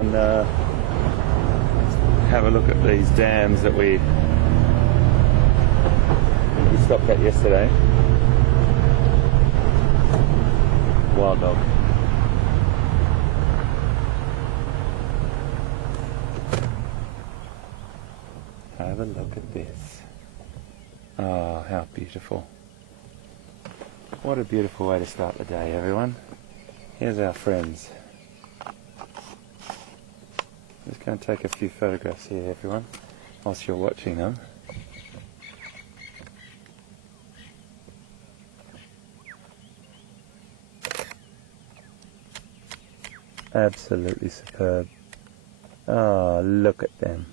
And have a look at these dams that we stopped at yesterday. Wild dog. Have a look at this. Oh, how beautiful. What a beautiful way to start the day, everyone. Here's our friends. Just going to take a few photographs here, everyone, whilst you're watching them. Absolutely superb. Oh, look at them.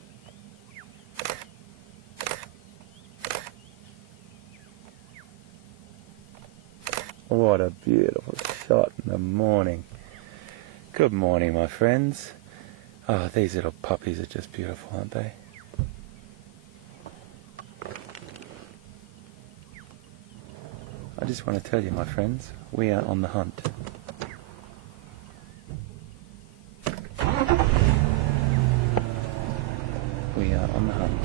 What a beautiful shot in the morning. Good morning, my friends. Oh, these little puppies are just beautiful, aren't they? I just want to tell you, my friends, we are on the hunt. We are on the hunt.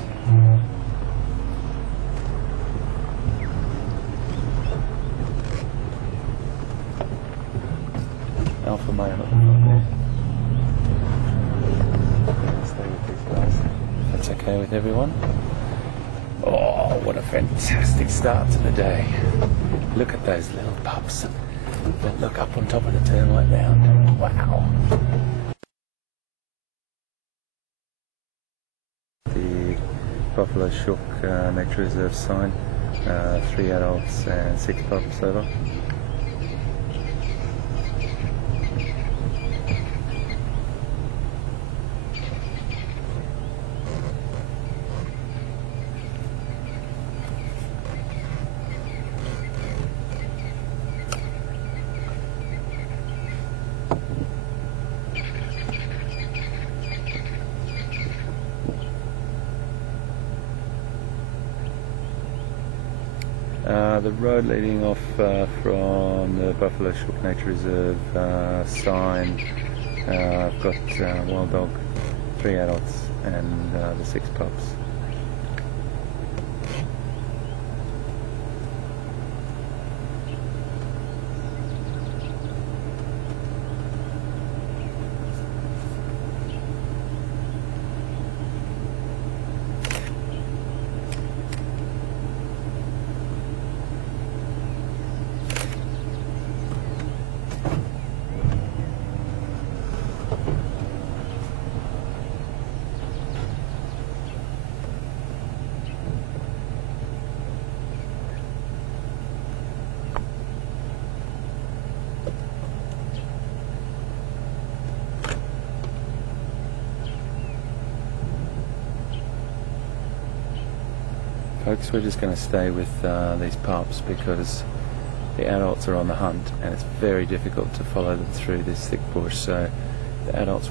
Alpha male at the front there. Stay with these guys. That's okay with everyone. Oh, what a fantastic start to the day. Look at those little pups that look up on top of the termite mound. Wow. The Buffalo Shook Nature Reserve sign. 3 adults and 6 pups over. The road leading off from the Buffalo Shook Nature Reserve sign, I've got wild dog, 3 adults and the 6 pups. Folks, we're just going to stay with these pups because the adults are on the hunt and it's very difficult to follow them through this thick bush, so the adults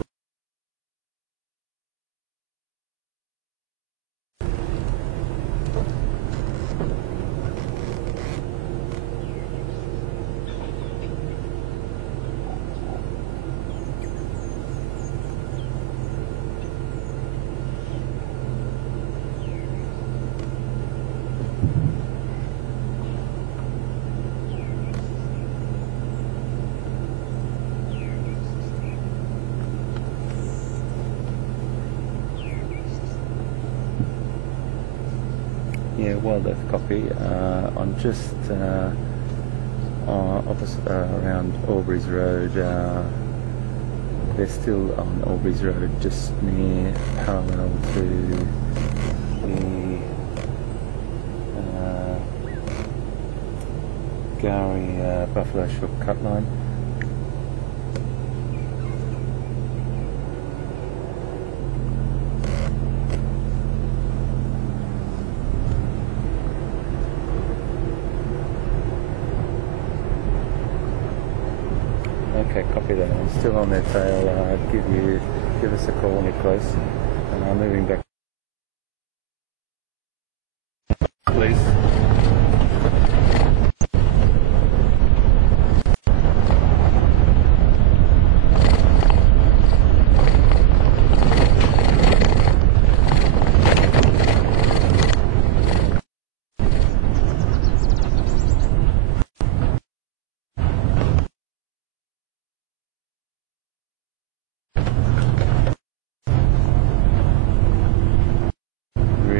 wildlife copy. I'm just opposite around Albury's Road. They're still on Albury's Road, just near parallel to the Gowrie Buffalo Shook cut line. Okay, copy that. I'm still on their tail. Give us a call when you're close. And I'm moving back. Please.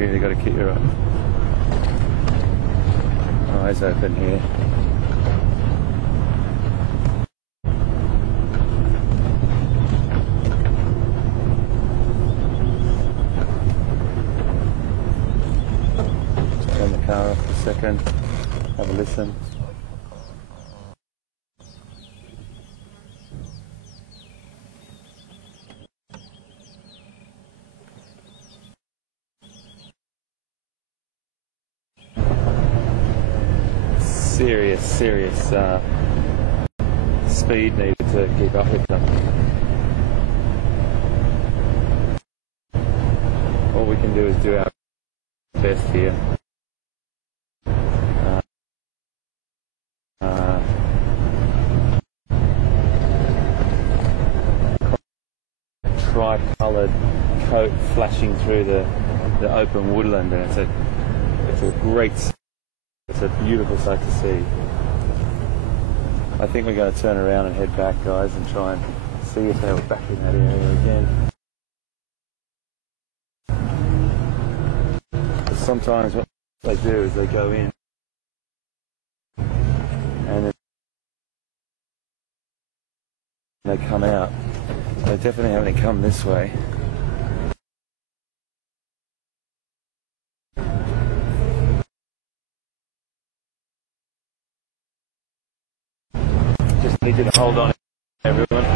really got to keep your eyes open here. Turn the car off for a second, have a listen. Serious speed needed to keep up with them. All we can do is do our best here. Tri-coloured coat flashing through the open woodland, and it's a beautiful sight to see. I think we're going to turn around and head back, guys, and try and see if they were back in that area again. But sometimes what they do is they go in and then they come out. They definitely haven't come this way. Just need you to hold on, everyone.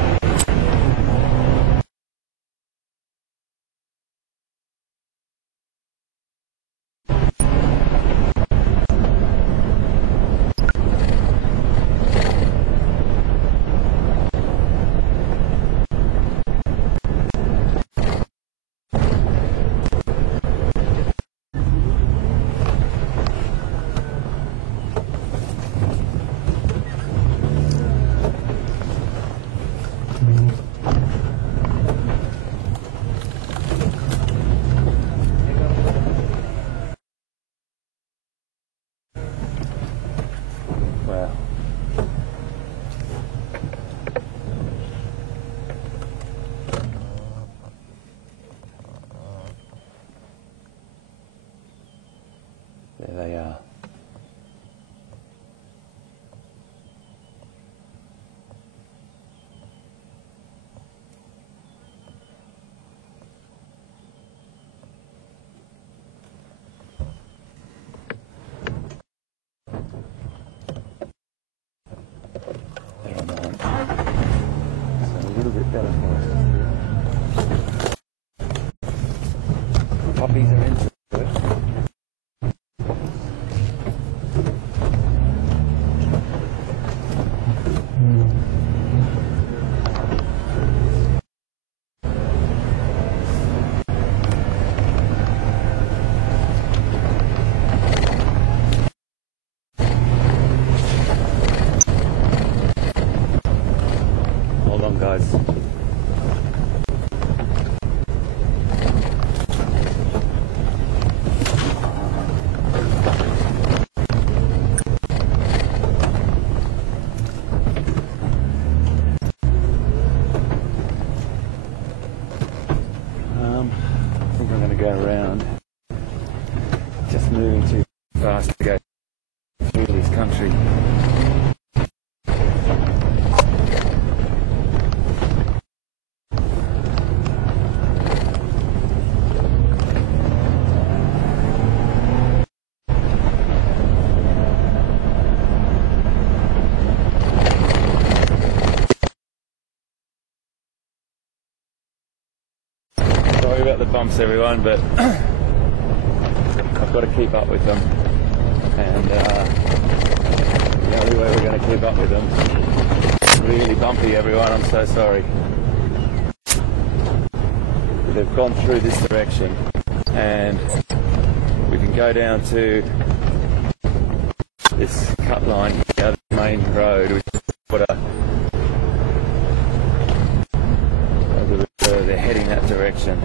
Wow. There they are. They're on the hunt. So a little bit better for us. Puppies are into it. Hold on, guys. I think I'm going to go around. Just moving too fast to go through this country. Sorry about the bumps, everyone, but I've got to keep up with them, and the only way we're going to keep up with them is really bumpy, everyone. I'm so sorry. They've gone through this direction, and we can go down to this cut line here, the main road, which is what they're heading that direction,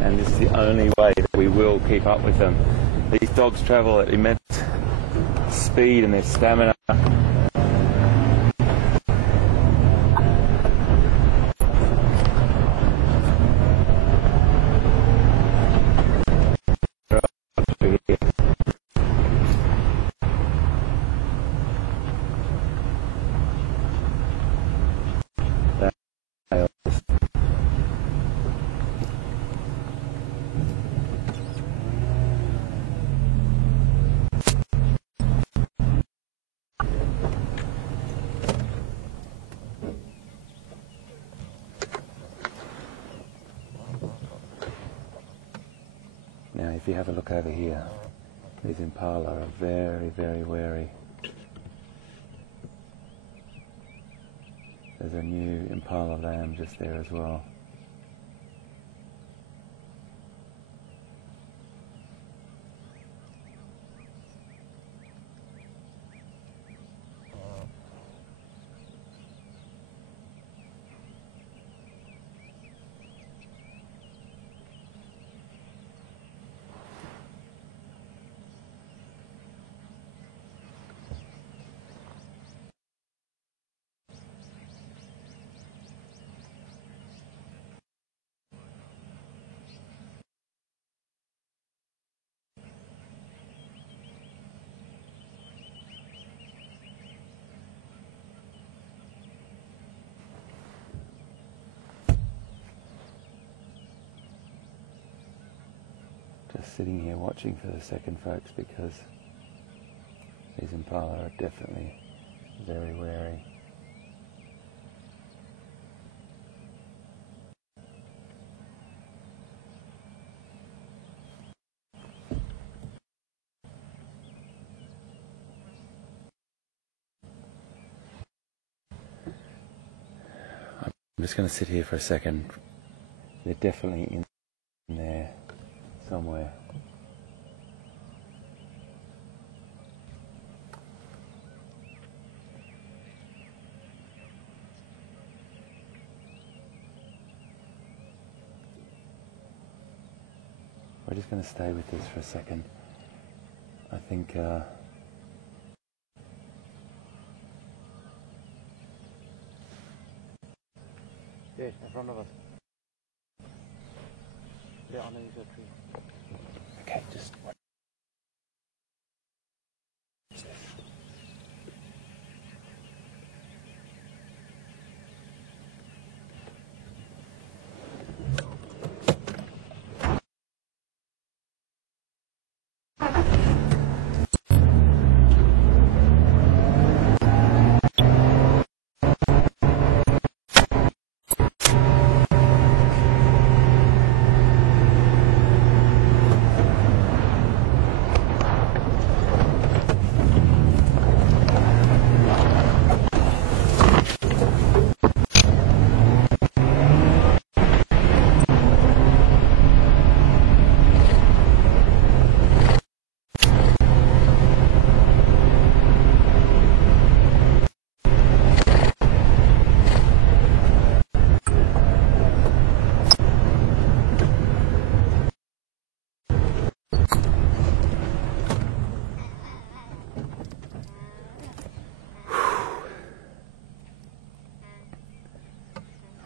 and this is the only way that we will keep up with them. These dogs travel at immense speed and their stamina. if you have a look over here, these impala are very, very wary. There's a new impala lamb just there as well. Just sitting here watching for the second, folks, because these impala are definitely very wary. I'm just going to sit here for a second. They're definitely in there somewhere. We're just going to stay with this for a second. I think yeah, in front of us. Yeah, underneath the tree. okay, just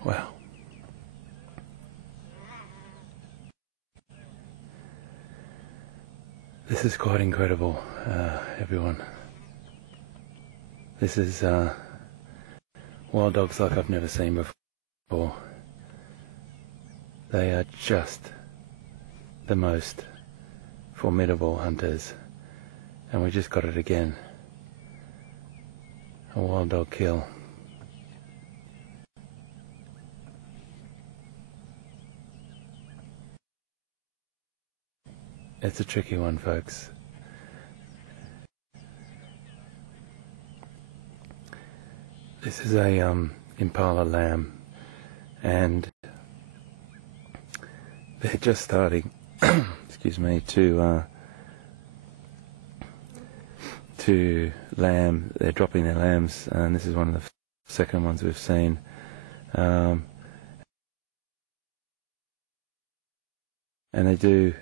wow. This is quite incredible, everyone. This is wild dogs like I've never seen before. They are just the most formidable hunters, and we just got it again. A wild dog kill. It's a tricky one, folks. This is a impala lamb, and they're just starting, excuse me, to lamb. They're dropping their lambs, and this is one of the second ones we've seen. And they do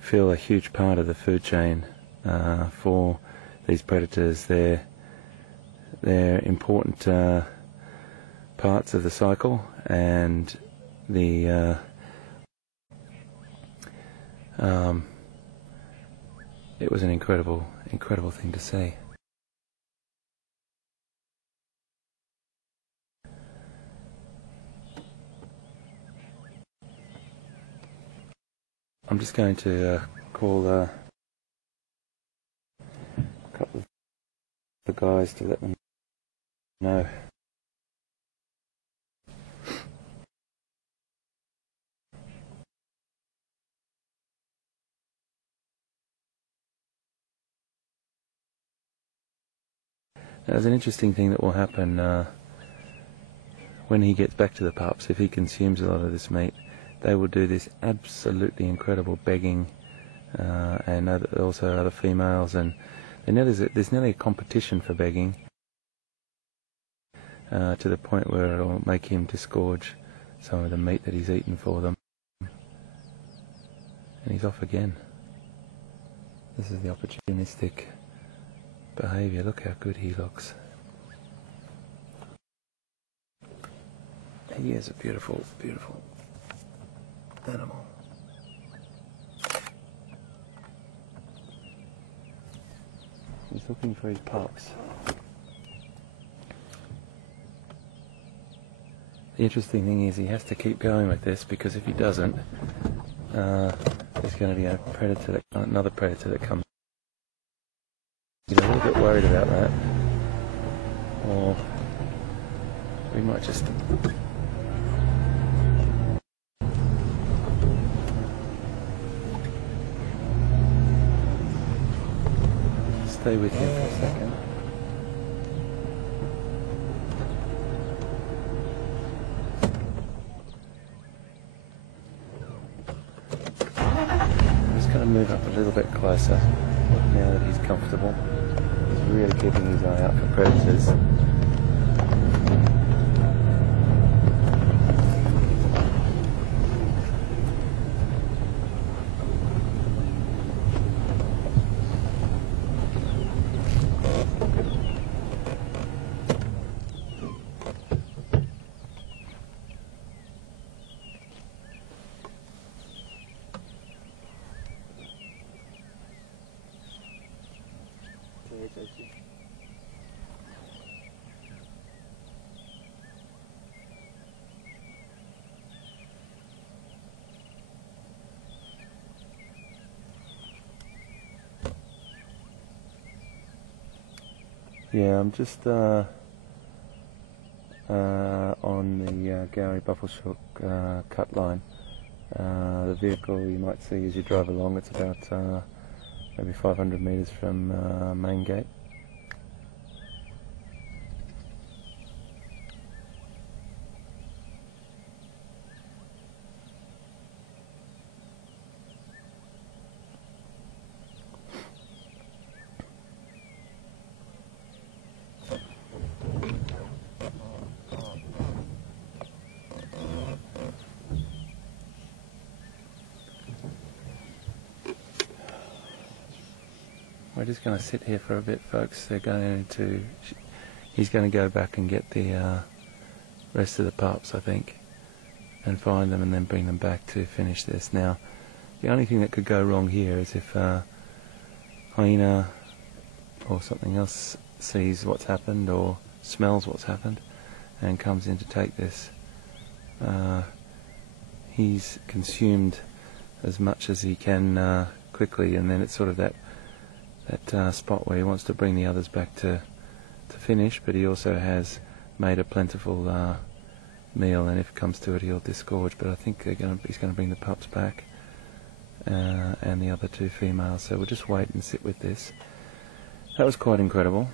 fill a huge part of the food chain for these predators. They're important parts of the cycle, and the it was an incredible thing to see. I'm just going to call a couple of the guys to let them know. There's an interesting thing that will happen when he gets back to the pups. If he consumes a lot of this meat, they will do this absolutely incredible begging, and also other females, and there's nearly a competition for begging, to the point where it'll make him disgorge some of the meat that he's eaten for them. And he's off again. This is the opportunistic behaviour. Look how good he looks. He is a beautiful, beautiful animal. He's looking for his pups. The interesting thing is he has to keep going with this, because if he doesn't, there's going to be another predator that comes. He's a little bit worried about that, or we might just stay with him for a second. I'm just going to move up a little bit closer now that he's comfortable. He's really keeping his eye out for predators. Yeah, I'm just on the Gowrie Buffelshoek cut line. The vehicle you might see as you drive along, it's about maybe 500 metres from main gate. We're just going to sit here for a bit, folks. He's going to go back and get the rest of the pups, I think, and find them and then bring them back to finish this. Now, the only thing that could go wrong here is if hyena or something else sees what's happened or smells what's happened and comes in to take this. He's consumed as much as he can quickly, and then it's sort of that spot where he wants to bring the others back to finish, but he also has made a plentiful meal, and if it comes to it he'll disgorge. But I think he's going to bring the pups back and the other two females, so we'll just wait and sit with this. That was quite incredible.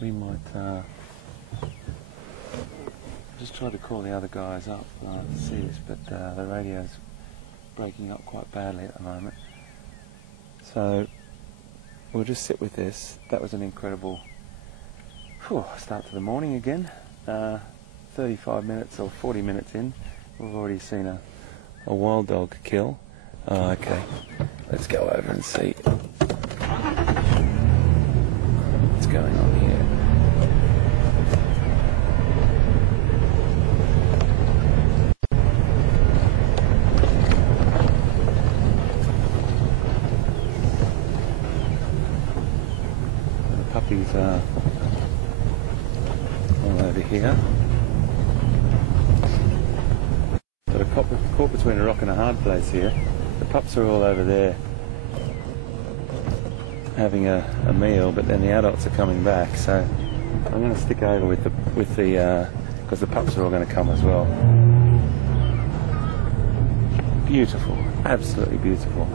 We might just try to call the other guys up to see this, but the radio's breaking up quite badly at the moment, so we'll just sit with this. That was an incredible start to the morning again. 35 minutes or 40 minutes in, we've already seen a wild dog kill. Okay, let's go over and see what's going on here. Puppies are all over here. Sort of caught between a rock and a hard place here. The pups are all over there having a meal, but then the adults are coming back. So I'm going to stick over with the because the pups are all going to come as well. Beautiful, absolutely beautiful.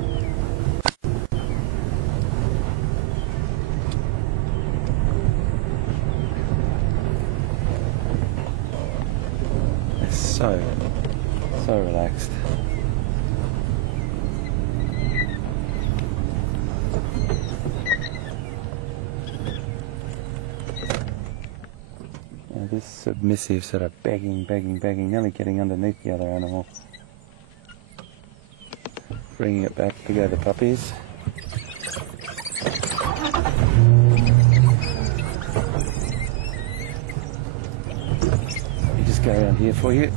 so relaxed. Now this submissive sort of begging, nearly getting underneath the other animal. Bringing it back to go the puppies. Let me just go around here for you.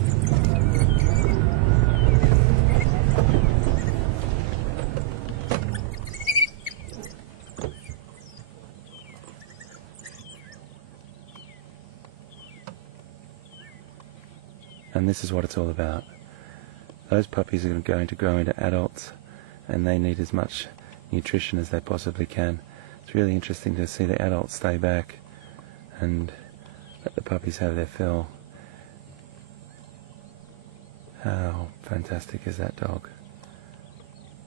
And this is what it's all about. Those puppies are going to grow into adults, and they need as much nutrition as they possibly can. It's really interesting to see the adults stay back and let the puppies have their fill. How fantastic is that dog?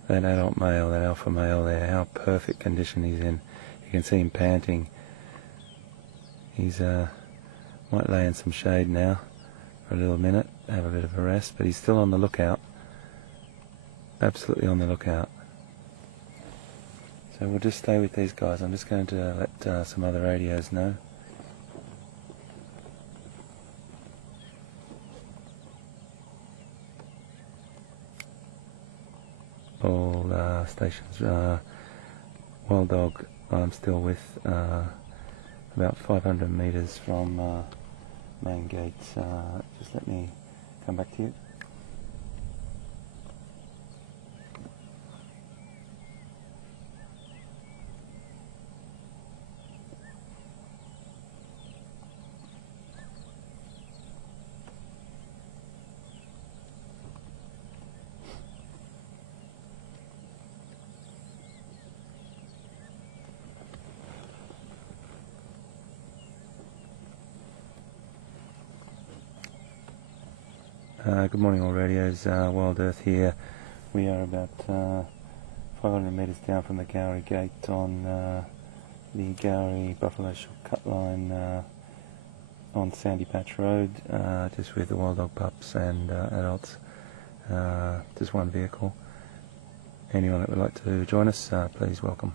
That adult male, that alpha male there, how perfect condition he's in. You can see him panting. He's might lay in some shade now for a little minute, have a bit of a rest, but he's still on the lookout. Absolutely on the lookout. So we'll just stay with these guys. I'm just going to let some other radios know. All stations. Wild Dog I'm still with, about 500 metres from main gate. Just let me come back to you. Good morning all radios, Wild Earth here. We are about 500 metres down from the Gowrie gate on the Gowrie Buffalo Shook cut line on Sandy Patch Road, just with the Wild Dog pups and adults, just one vehicle. Anyone that would like to join us, please welcome.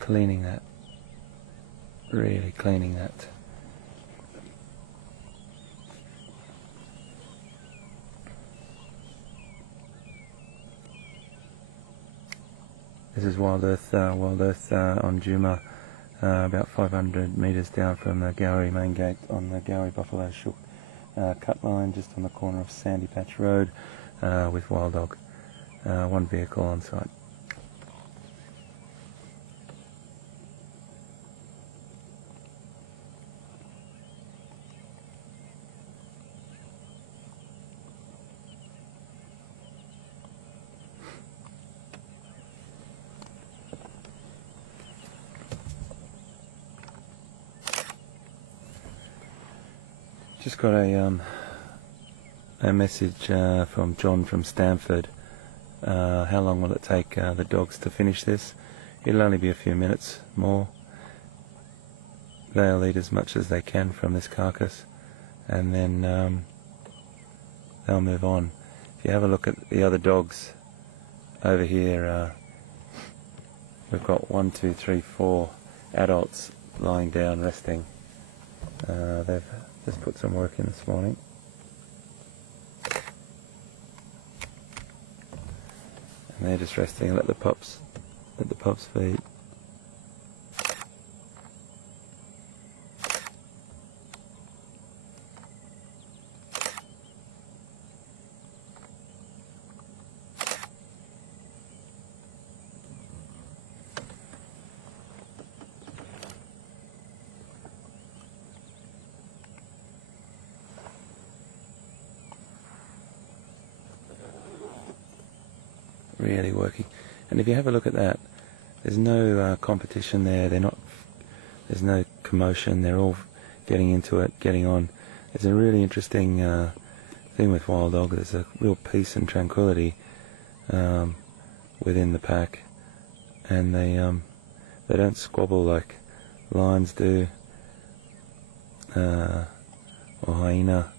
Cleaning that, really cleaning that. This is Wild Earth on Juma, about 500 metres down from the Gowrie main gate on the Gowrie Buffalo Shook cut line, just on the corner of Sandy Patch Road, with Wild Dog, one vehicle on site. Just got a message from John from Stamford. How long will it take the dogs to finish this? It'll only be a few minutes more. They'll eat as much as they can from this carcass, and then they'll move on. If you have a look at the other dogs over here, we've got 1, 2, 3, 4 adults lying down resting. They've just put some work in this morning. And they're just resting and let the pups feed. Really working. And if you have a look at that, there's no competition there. There's no commotion. They're all getting into it, getting on. It's a really interesting thing with wild dog. There's a real peace and tranquility within the pack, and they don't squabble like lions do, or hyena.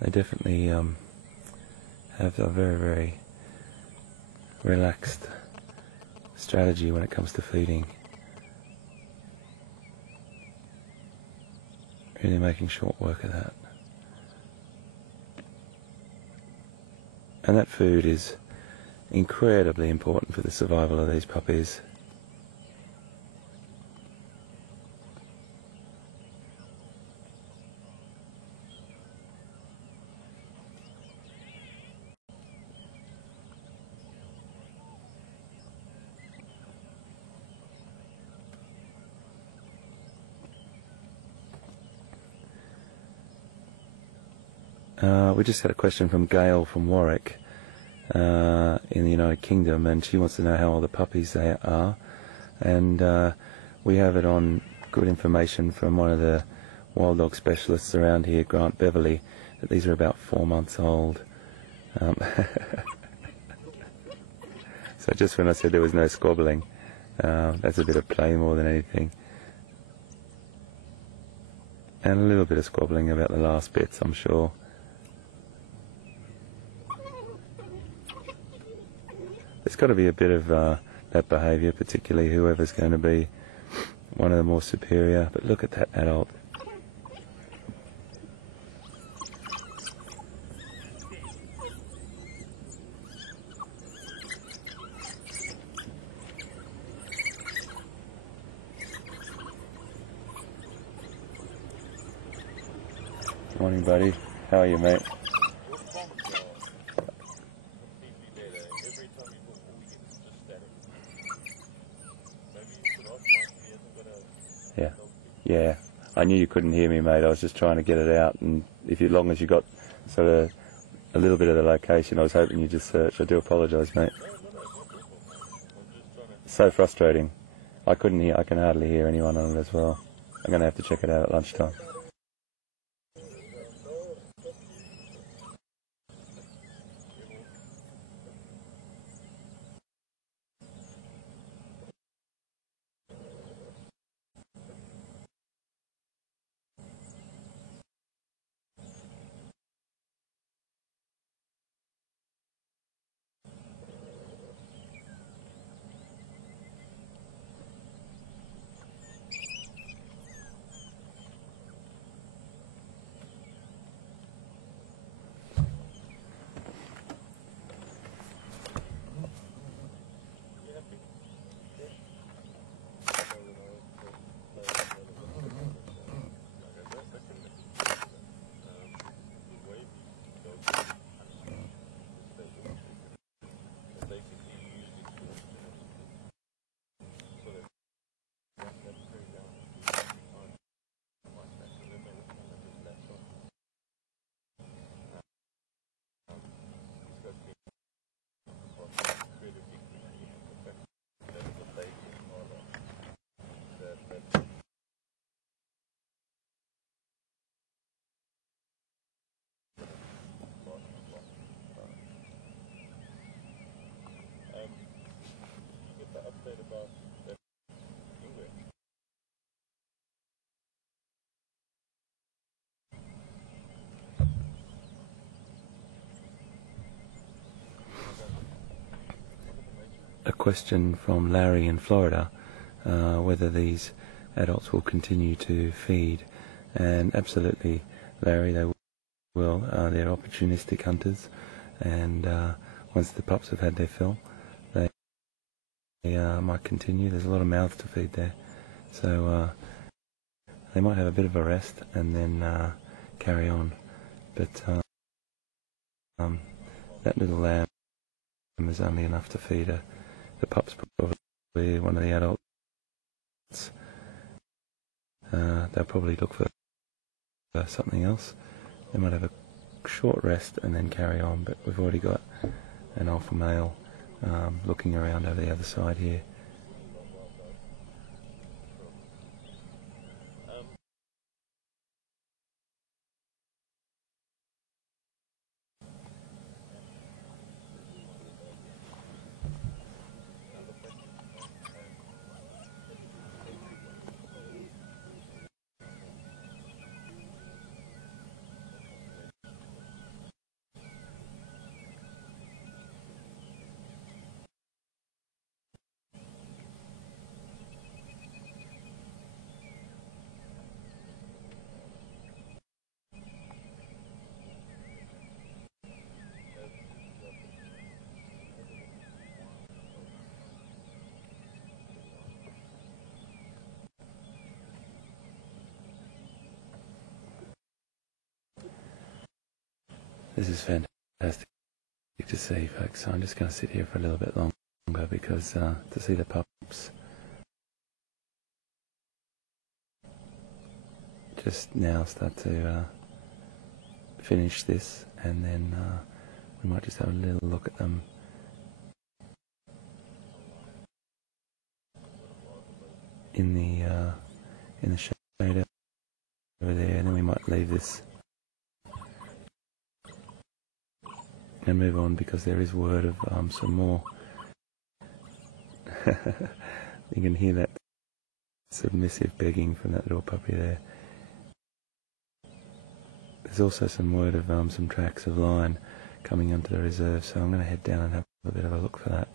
They definitely have a very, very relaxed strategy when it comes to feeding. Really making short work of that. And that food is incredibly important for the survival of these puppies. We just had a question from Gail from Warwick in the United Kingdom, and she wants to know how old the puppies they are. And we have it on good information from one of the wild dog specialists around here, Grant Beverley, that these are about 4 months old. So just when I said there was no squabbling, that's a bit of play more than anything. And a little bit of squabbling about the last bits, I'm sure. There's got to be a bit of that behaviour, particularly whoever's going to be one of the more superior. But look at that adult. Morning, buddy. How are you, mate? Yeah, yeah. I knew you couldn't hear me, mate. I was just trying to get it out, and as long as you got sort of a little bit of the location, I was hoping you just searched. I do apologise, mate. So frustrating. I couldn't hear. I can hardly hear anyone on it as well. I'm going to have to check it out at lunchtime. A question from Larry in Florida, whether these adults will continue to feed. And absolutely, Larry, they will. They're opportunistic hunters, and once the pups have had their fill, they might continue. There's a lot of mouths to feed there, so they might have a bit of a rest and then carry on. But that little lamb is only enough to feed the pup's probably one of the adults. They'll probably look for something else. They might have a short rest and then carry on, but we've already got an alpha male looking around over the other side here. This is fantastic to see, folks. So I'm just going to sit here for a little bit longer because to see the pups just now start to finish this, and then we might just have a little look at them in the shade over there, and then we might leave this and move on, because there is word of some more. You can hear that submissive begging from that little puppy there. There's also some word of some tracks of line coming onto the reserve, so I'm going to head down and have a bit of a look for that.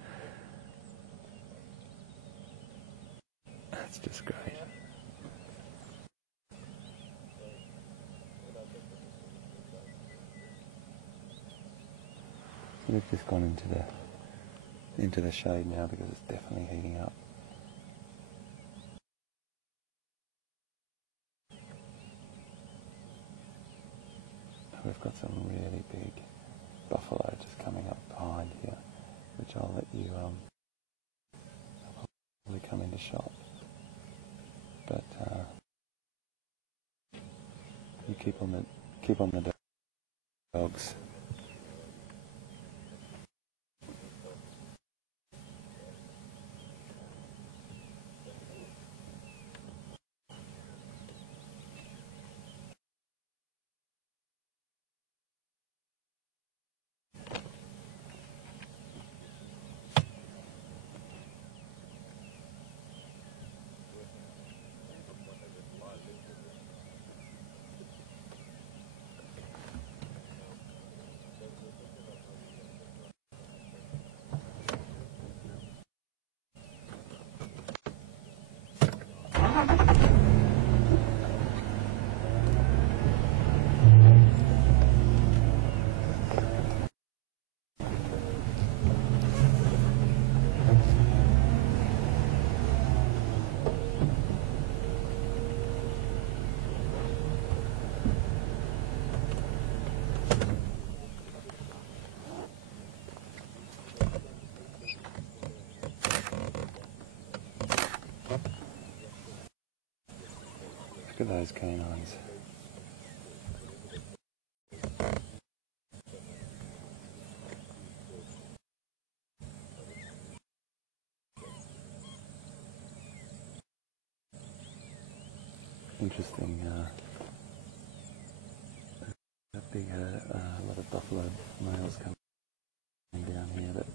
That's just great. We've just gone into the shade now because it's definitely heating up. We've got some really big buffalo just coming up behind here, which I'll let you probably come into shot. But you keep on the dogs. Look at those canines. Interesting. A big a lot of buffalo males coming down here, but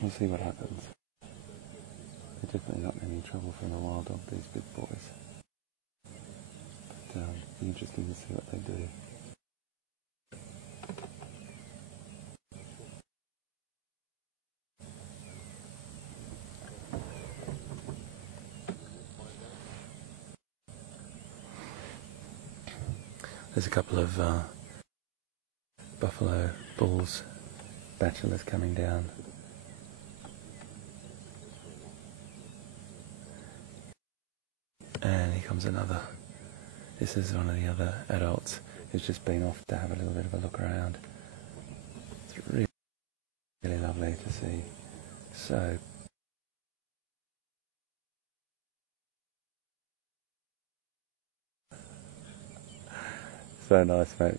we'll see what happens. They're definitely not in any trouble from the wild dog, these big boys. But it'll be interesting to see what they do. There's a couple of buffalo bulls, bachelors coming down. And here comes another. This is one of the other adults who's just been off to have a little bit of a look around. It's really, really lovely to see. So nice, mate.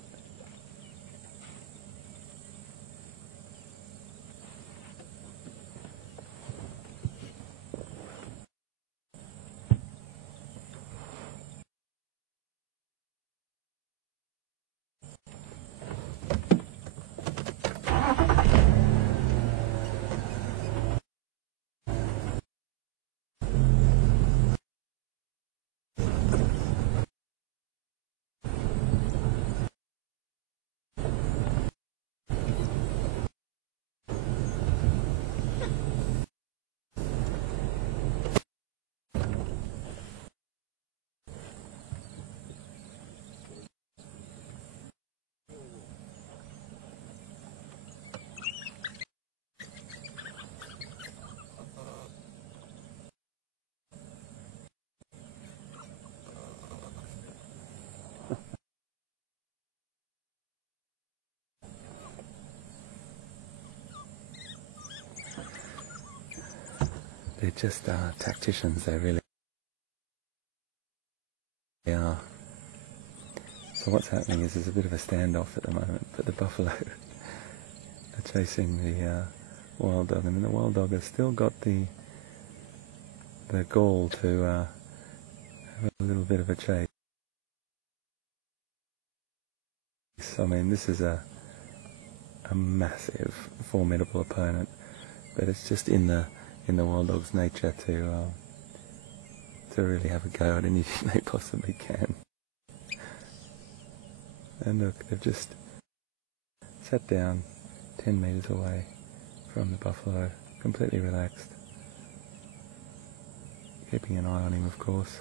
they're just tacticians, they really are. So what's happening is there's a bit of a standoff at the moment, but the buffalo are chasing the wild dog. I mean, the wild dog has still got the gall to have a little bit of a chase. I mean, this is a massive, formidable opponent, but it's just in the wild dog's nature to really have a go at anything they possibly can. And look, they've just sat down 10 metres away from the buffalo, completely relaxed, keeping an eye on him, of course.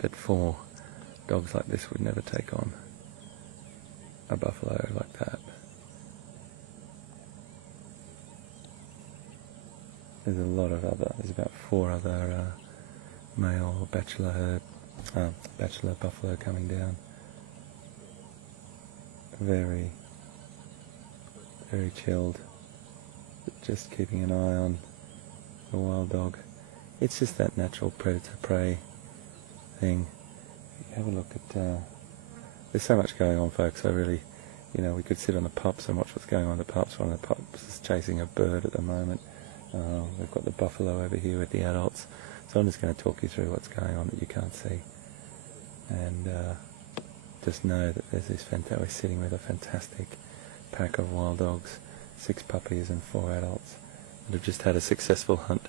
But 4 dogs like this would never take on a buffalo like that. There's a lot of there's about 4 other male bachelor buffalo coming down. Very, very chilled, just keeping an eye on the wild dog. It's just that natural predator-prey thing. Have a look at, there's so much going on, folks. I really, we could sit on the pups and watch what's going on with the pups. One of the pups is chasing a bird at the moment. We've got the buffalo over here with the adults. So I'm just going to talk you through what's going on that you can't see. And just know that there's this we're sitting with a fantastic pack of wild dogs, 6 puppies and 4 adults that have just had a successful hunt.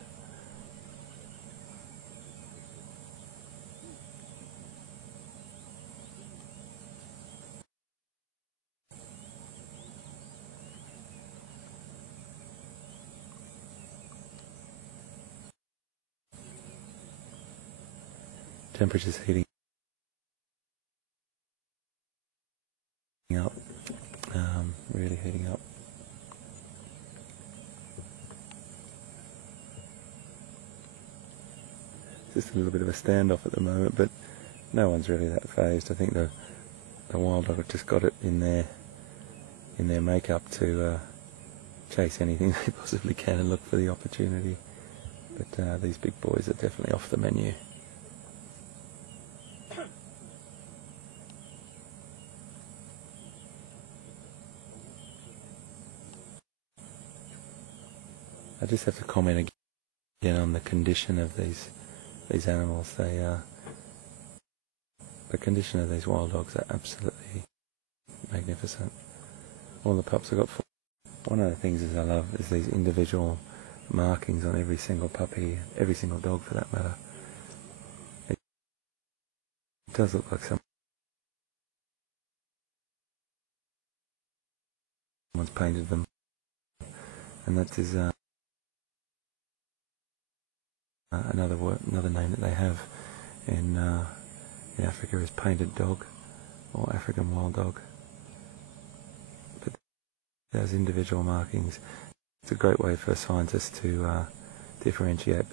Temperature's heating up, really heating up. Just a little bit of a standoff at the moment, but no one's really that phased. I think the wild dog have just got it in their makeup to chase anything they possibly can and look for the opportunity. But these big boys are definitely off the menu. I just have to comment again on the condition of these animals. The condition of these wild dogs are absolutely magnificent. All the pups have got 4. One of the things I love is these individual markings on every single puppy, every single dog for that matter. It does look like someone's painted them, and that is another name that they have in Africa is painted dog, or African wild dog. But those individual markings, it's a great way for scientists to differentiate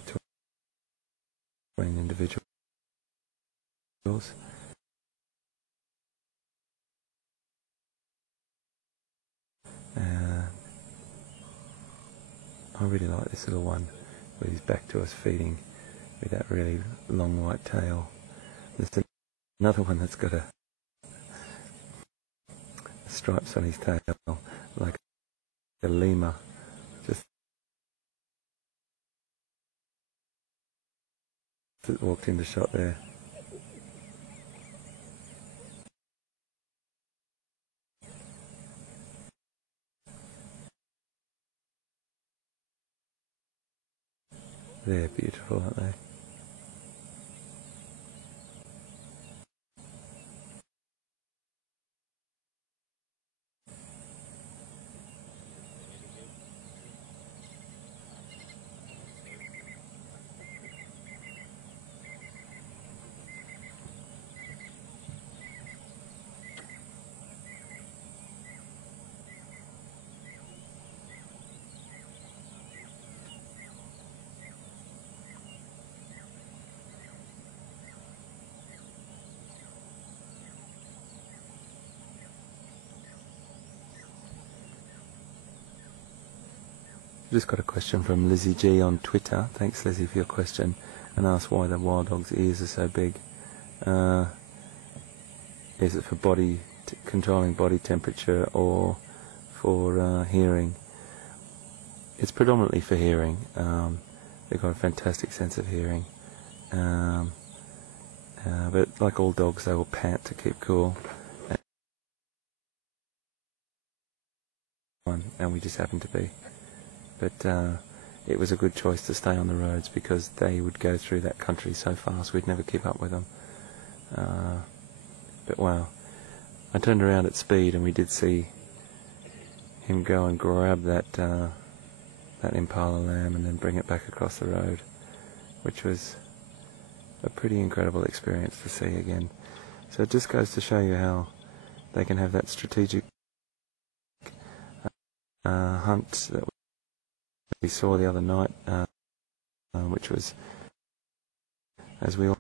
between individuals. I really like this little one with his back to us feeding with that really long white tail. There's another one that's got stripes on his tail like a lemur. Just walked into shot there. They're beautiful, aren't they? Just got a question from Lizzie G on Twitter. Thanks, Lizzie, for your question, and asked why the wild dog's ears are so big. Is it for controlling body temperature or for hearing? It's predominantly for hearing. They've got a fantastic sense of hearing. But like all dogs, they will pant to keep cool. And we just happened to be. But it was a good choice to stay on the roads because they would go through that country so fast we'd never keep up with them. But wow, I turned around at speed and we did see him go and grab that impala lamb and then bring it back across the road, which was a pretty incredible experience to see again. So it just goes to show you how they can have that strategic hunt that we saw the other night, which was, as we all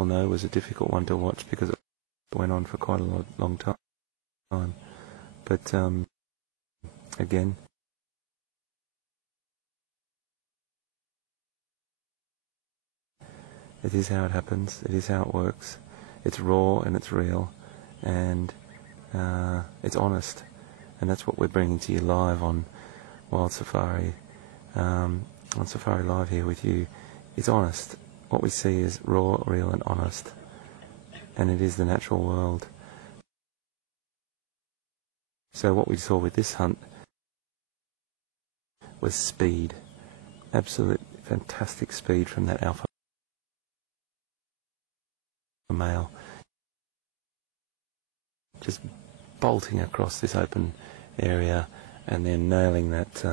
know, was a difficult one to watch because it went on for quite a long time. But again, it is how it happens, it is how it works. It's raw and it's real, and it's honest, and that's what we're bringing to you live on Wild Safari, on Safari Live here with you. It's honest. What we see is raw, real and honest, and it is the natural world. So what we saw with this hunt was speed, absolute fantastic speed from that alpha male, just bolting across this open area and then nailing that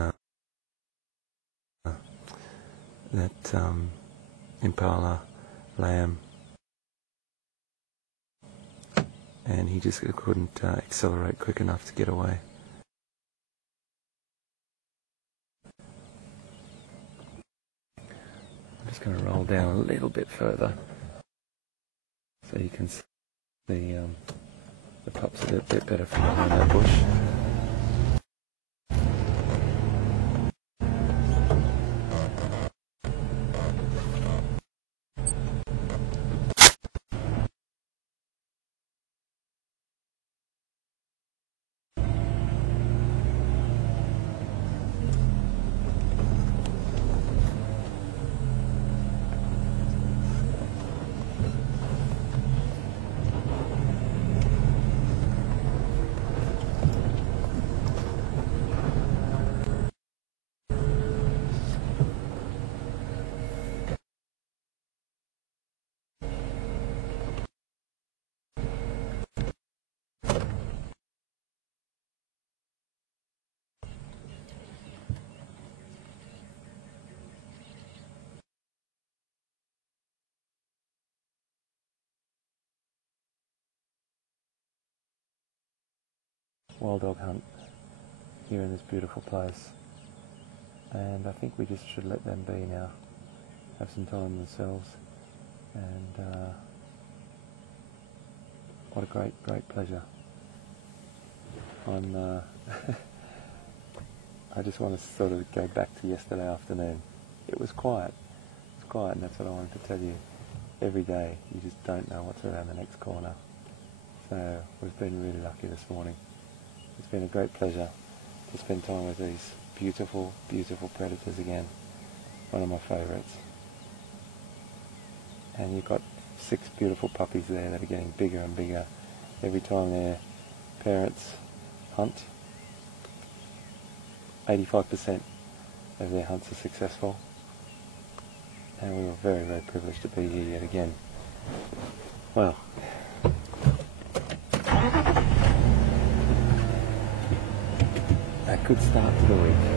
impala lamb, and he just couldn't accelerate quick enough to get away. I'm just going to roll down a little bit further so you can see the pups a bit better from behind that bush. Wild dog hunt here in this beautiful place, and I think we just should let them be now, have some time themselves, and what a great pleasure. I just want to sort of go back to yesterday afternoon. It was quiet, and that's what I wanted to tell you. Every day you just don't know what's around the next corner, so we've been really lucky this morning. It's been a great pleasure to spend time with these beautiful, beautiful predators again. One of my favourites. And you've got 6 beautiful puppies there that are getting bigger and bigger every time their parents hunt. 85% of their hunts are successful. And we were very, very privileged to be here yet again. Well, a good start to the week.